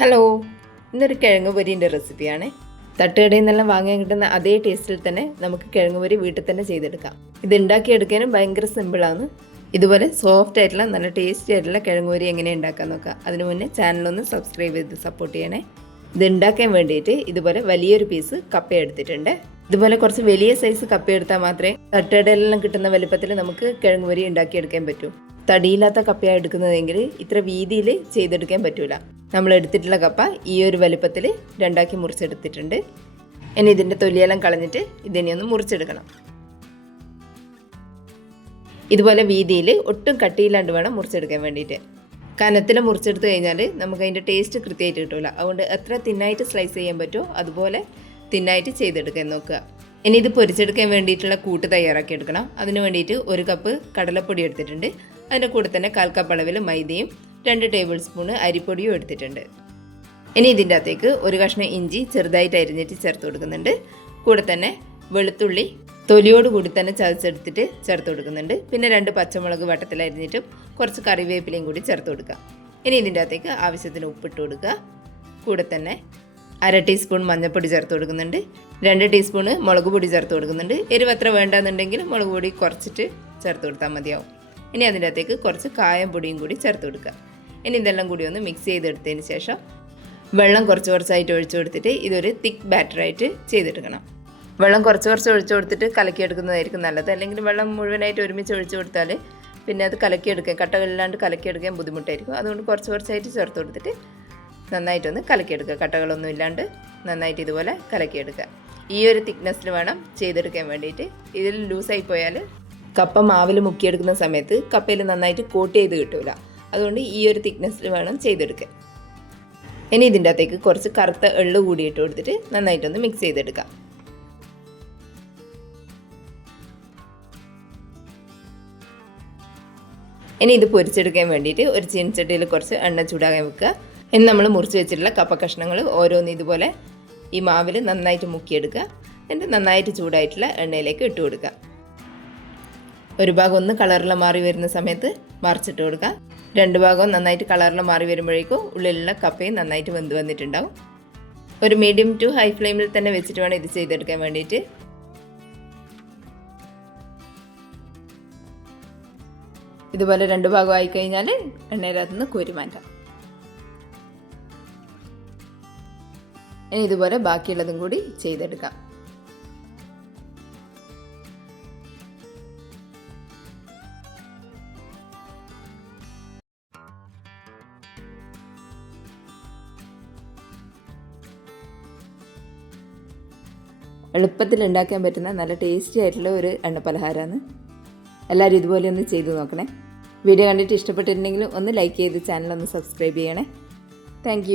Hello ഇന്നൊരു കിഴങ്ങ് പൊരിന്റെ റെസിപ്പിയാണ്. തട്ടുകടയിൽ നിന്നെല്ലാം വാങ്ങാൻ കിട്ടുന്ന അതേ ടേസ്റ്റിൽ തന്നെ നമുക്ക് കിഴങ്ങ് പൊരി വീട്ടിൽ തന്നെ ചെയ്തെടുക്കാം. ഇത് ഉണ്ടാക്കിയെടുക്കാനും ഭയങ്കര സിമ്പിളാണ് ഇതുപോലെ സോഫ്റ്റ് ആയിട്ടുള്ള നല്ല ടേസ്റ്റി ആയിട്ടുള്ള കിഴങ്ങ് പൊരി എങ്ങനെ ഉണ്ടാക്കാൻ നോക്കാം. അതിനു മുന്നേ ചാനലൊന്ന് സബ്സ്ക്രൈബ് ചെയ്ത് സപ്പോർട്ട് ചെയ്യണേ. ഇത് ഉണ്ടാക്കാൻ വേണ്ടിയിട്ട് ഇതുപോലെ വലിയൊരു പീസ് കപ്പ എടുത്തിട്ടുണ്ട്. ഇതുപോലെ കുറച്ച് വലിയ സൈസ് കപ്പ എടുത്താൽ മാത്രമേ തട്ടുകടയിലെല്ലാം കിട്ടുന്ന വലുപ്പത്തിൽ നമുക്ക് കിഴങ്ങ് പൊരി ഉണ്ടാക്കിയെടുക്കാൻ പറ്റൂ. തടിയില്ലാത്ത കപ്പയാണ് എടുക്കുന്നതെങ്കിൽ ഇത്ര വീതിയിൽ ചെയ്തെടുക്കാൻ പറ്റൂല. നമ്മൾ എടുത്തിട്ടുള്ള കപ്പ ഈ ഒരു വലുപ്പത്തിൽ രണ്ടാക്കി മുറിച്ചെടുത്തിട്ടുണ്ട്. ഇനി ഇതിന്റെ തൊലിയെല്ലാം കളഞ്ഞിട്ട് ഇതിനെ ഒന്ന് മുറിച്ചെടുക്കണം. ഇതുപോലെ വീതിയിൽ ഒട്ടും കട്ടിയില്ലാണ്ട് വേണം മുറിച്ചെടുക്കാൻ വേണ്ടിയിട്ട്. കനത്തിൽ മുറിച്ചെടുത്ത് കഴിഞ്ഞാൽ നമുക്ക് അതിന്റെ ടേസ്റ്റ് കൃത്യമായിട്ട് കിട്ടില്ല അതുകൊണ്ട് എത്ര തിന്നായിട്ട് സ്ലൈസ് ചെയ്യാൻ പറ്റുമോ അതുപോലെ തിന്നായിട്ട് ചെയ്തെടുക്കാൻ നോക്കുക. ഇനി ഇത് പൊരിച്ചെടുക്കാൻ വേണ്ടിയിട്ടുള്ള കൂട്ട് തയ്യാറാക്കി എടുക്കണം. അതിന് വേണ്ടിയിട്ട് ഒരു കപ്പ് കടലപ്പൊടി എടുത്തിട്ടുണ്ട്. അതിന്റെ കൂടെ തന്നെ കാൽ കപ്പ് അളവിൽ മൈദയും രണ്ട് ടേബിൾ സ്പൂണ് അരിപ്പൊടിയും എടുത്തിട്ടുണ്ട്. ഇനി ഇതിന്റെ അകത്തേക്ക് ഒരു കഷ്ണം ഇഞ്ചി ചെറുതായിട്ട് അരിഞ്ഞിട്ട് ചേർത്ത് കൊടുക്കുന്നുണ്ട്. കൂടെ തന്നെ വെളുത്തുള്ളി തൊലിയോട് കൂടി തന്നെ ചതച്ചെടുത്തിട്ട് ചേർത്ത് കൊടുക്കുന്നുണ്ട്. പിന്നെ രണ്ട് പച്ചമുളക് വട്ടത്തിൽ അരിഞ്ഞിട്ടും കുറച്ച് കറിവേപ്പിലയും കൂടി ചേർത്ത് കൊടുക്കുക. ഇനി ഇതിന്റെ അകത്തേക്ക് ആവശ്യത്തിന് ഉപ്പിട്ട് കൊടുക്കുക. കൂടെ തന്നെ അര ടീസ്പൂൺ മഞ്ഞൾപ്പൊടി ചേർത്ത് കൊടുക്കുന്നുണ്ട്. രണ്ട് ടീസ്പൂൺ മുളക് പൊടി ചേർത്ത് കൊടുക്കുന്നുണ്ട്. എരിവ് അത്ര വേണ്ടാന്നുണ്ടെങ്കിൽ മുളക് പൊടി കുറച്ചിട്ട് ചേർത്ത് കൊടുത്താൽ മതിയാവും. ഇനി അതിന്റെ അകത്തേക്ക് കുറച്ച് കായം പൊടിയും കൂടി ചേർത്ത് കൊടുക്കുക. ഇനി ഇതെല്ലാം കൂടി ഒന്ന് മിക്സ് ചെയ്തെടുത്തതിന് ശേഷം വെള്ളം കുറച്ച് കുറച്ചായിട്ട് ഒഴിച്ചു കൊടുത്തിട്ട് ഇതൊരു തിക്ക് ബാറ്ററായിട്ട് ചെയ്തെടുക്കണം. വെള്ളം കുറച്ച് കുറച്ച് ഒഴിച്ചു കൊടുത്തിട്ട് കലക്കിയെടുക്കുന്നതായിരിക്കും നല്ലത്. അല്ലെങ്കിൽ വെള്ളം മുഴുവനായിട്ട് ഒരുമിച്ച് ഒഴിച്ചു കൊടുത്താൽ പിന്നെ അത് കലക്കിയെടുക്കാൻ കട്ടകളില്ലാണ്ട് കലക്കിയെടുക്കാൻ ബുദ്ധിമുട്ടായിരിക്കും. അതുകൊണ്ട് കുറച്ച് കുറച്ചായിട്ട് ചേർത്ത് കൊടുത്തിട്ട് നന്നായിട്ടൊന്ന് കലക്കിയെടുക്കുക. കട്ടകളൊന്നും ഇല്ലാണ്ട് നന്നായിട്ട് ഇതുപോലെ കലക്കിയെടുക്കുക. ഈ ഒരു തിക്നെസ്സിൽ വേണം ചെയ്തെടുക്കാൻ വേണ്ടിയിട്ട്. ഇതിൽ ലൂസായി പോയാൽ കപ്പ മാവിൽ മുക്കിയെടുക്കുന്ന സമയത്ത് കപ്പയിൽ നന്നായിട്ട് കോട്ട് ചെയ്ത് കിട്ടില്ല അതുകൊണ്ട് ഈ ഒരു തിക്നെസ്സിൽ വേണം ചെയ്തെടുക്കാൻ. ഇനി ഇതിന്റെ അകത്തേക്ക് കുറച്ച് കറുത്ത എള്ള് കൂടി ഇട്ട് കൊടുത്തിട്ട് നന്നായിട്ടൊന്ന് മിക്സ് ചെയ്തെടുക്കാം. ഇനി ഇത് പൊരിച്ചെടുക്കാൻ വേണ്ടിയിട്ട് ഒരു ചീനച്ചട്ടിയിൽ കുറച്ച് എണ്ണ ചൂടാകാൻ വെക്കുക. ഇനി നമ്മൾ മുറിച്ച് വെച്ചിട്ടുള്ള കപ്പ കഷ്ണങ്ങൾ ഓരോന്ന് ഇതുപോലെ ഈ മാവിൽ നന്നായിട്ട് മുക്കിയെടുക്കുക. എന്നിട്ട് നന്നായിട്ട് ചൂടായിട്ടുള്ള എണ്ണയിലേക്ക് ഇട്ട് കൊടുക്കുക. ഒരു ഭാഗം ഒന്ന് കളറിൽ മാറി വരുന്ന സമയത്ത് മറിച്ചിട്ട് കൊടുക്കുക. രണ്ട് ഭാഗവും നന്നായിട്ട് കളറിൽ മാറി വരുമ്പോഴേക്കും ഉള്ളിലുള്ള കപ്പയും നന്നായിട്ട് വെന്ത് വന്നിട്ടുണ്ടാവും. ഒരു മീഡിയം ടു ഹൈ ഫ്ലെയിമിൽ തന്നെ വെച്ചിട്ട് വേണം ഇത് ചെയ്തെടുക്കാൻ വേണ്ടിയിട്ട്. ഇതുപോലെ രണ്ട് ഭാഗമായി കഴിഞ്ഞാൽ എണ്ണയിനകത്ത് നിന്ന് കോരി മാറ്റാം. ഇനി ഇതുപോലെ ബാക്കിയുള്ളതും കൂടി ചെയ്തെടുക്കാം. എളുപ്പത്തിൽ ഉണ്ടാക്കാൻ പറ്റുന്ന നല്ല ടേസ്റ്റി ആയിട്ടുള്ള ഒരു എണ്ണപ്പലഹാരമാണ്. എല്ലാവരും ഇതുപോലെ ഒന്ന് ചെയ്തു നോക്കണേ. വീഡിയോ കണ്ടിട്ട് ഇഷ്ടപ്പെട്ടിട്ടുണ്ടെങ്കിൽ ഒന്ന് ലൈക്ക് ചെയ്ത് ചാനൽ ഒന്ന് സബ്സ്ക്രൈബ് ചെയ്യണേ. താങ്ക്